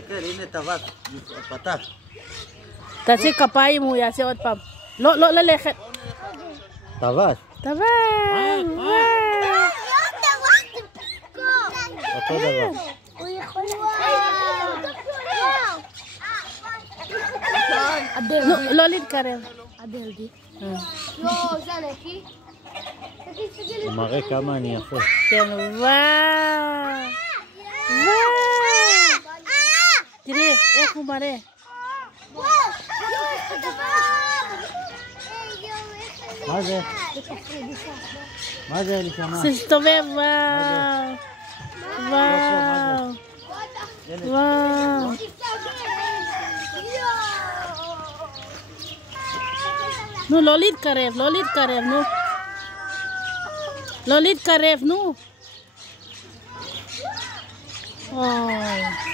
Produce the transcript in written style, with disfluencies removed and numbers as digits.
תסתכל, הנה טבעת, פתח. תעשי כפיים, הוא יעשה עוד פעם. לא ללכת. טבעת. טבעת. אותו דבר. לא להתקרב. לא, זה נקי. הוא מראה כמה אני יפה. כן, וואו. תראי, איך הוא מראה. מה זה? מה זה, נשמה? תסתובב, וואו. וואו. וואו. נו, לא להתקרב, לא להתקרב, נו. לא להתקרב, נו. אוי.